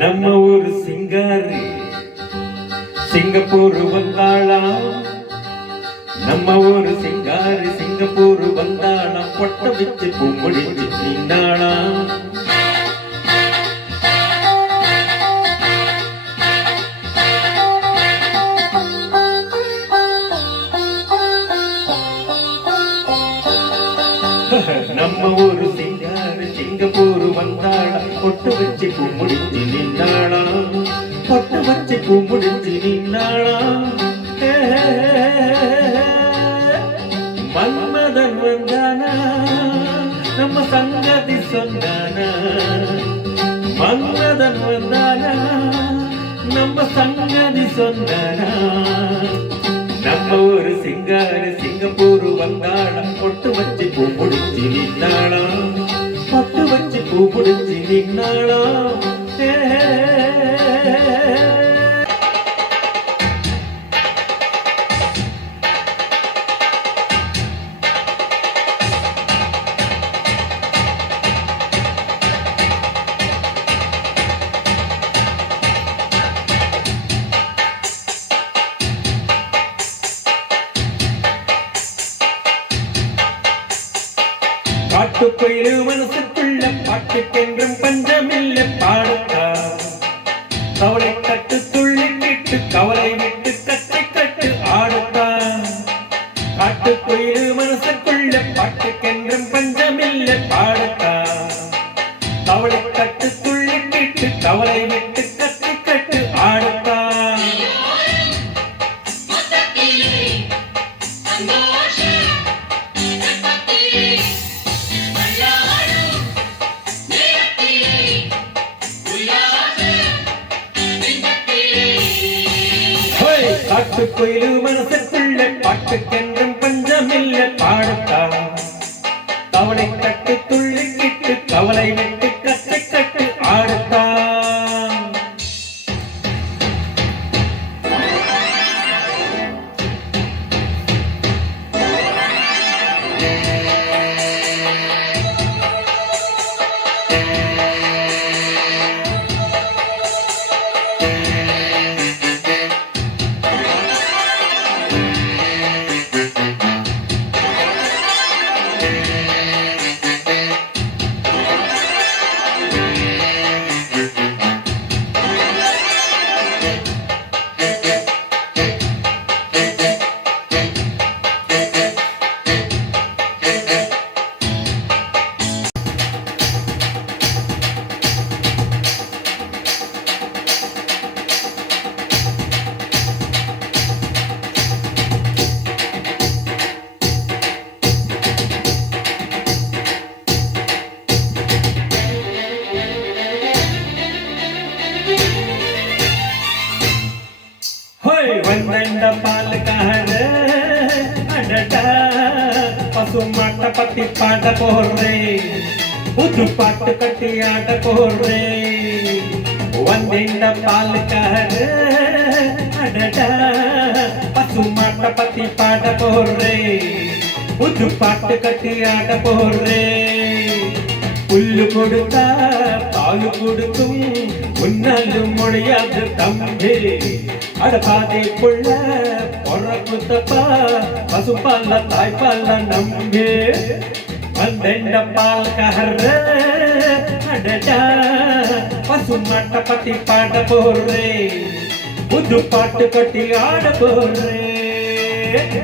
நம்ம ஊரு சிங்காரி சிங்கப்பூர் வந்தாளாம். நம்ம ஊரு சிங்காரி சிங்கப்பூர் வந்தாளாம். பொட்ட வச்சு பூமுடிச்சு நின்னாளாம். நம்ம ஊரு சிங்காரி சிங்கப்பூர் வந்தாளாம். பொட்டு வச்சு பூமுடிச்சு நின்னாளாம். பொட்டு வச்சு பூமுடிச்சு நின்னாளாம். மன்மதன் வந்தானா நம்ம சங்கதி சொன்னானா. மன்மதன் வந்தானா நம்ம சங்கதி சொன்னானா. நம்ம ஒரு சிங்காரி சிங்கப்பூர் வந்தாளாம். பொட்டு வச்சு பூ முடிச்சு நின்னாளாம். பொட்டு வச்சு பூ முடிச்சு நின்னாளாம். பாட்டுக்குயிரு மனசுக்குள்ள பாட்டுக்கென்றும் பஞ்சமில்லை பாடுத்தா. கவலை கட்டு துள்ளி கிட்டு கவலை விட்டு கட்டி கட்டு ஆடுத்தா. காட்டுக்குயிரு மனசுக்குள்ள பாட்டுக்கென்றும் பஞ்சமில்லை பாடுத்தா. கவலை கட்டு துள்ளி கிட்டு கவலை விட்டு கட்டி கட்டு ஆடுத்தா. காட்டுக்குயிலு மனசுக்குள்ள பாட்டுக்கென்றும் பஞ்சமில்லை பாடுத்தா. கவலை கட்டு துள்ளி கிட்டு கவலை விட்டு கட்டு கட்டு ஆடுத்தா. வந்தண்ட பாலுக்கார அடடா பசுமாட்ட பத்தி பாட போடுறேன். புது பாட்டு கட்டி ஆட போடுறேன். வந்தண்ட பாலுக்கார அடடா பசுமாட்ட பத்தி பாட போடுறேன். புது பாட்டு கட்டி ஆட போடுறேன். புல்லு கொடுத்தா பாலு கொடுக்கும் முன்னாலும் முடியாது தம்பி. அடபாதை புள்ள பொறப்பு தப்பா பசுப்பால தாய்ப்பால நம்பி. வந்தெண்ட பால் கஹர அடடா பசுமாட்ட பத்தி பாட போடுறேன். புது பாட்டு கட்டி ஆட போடுறேன்.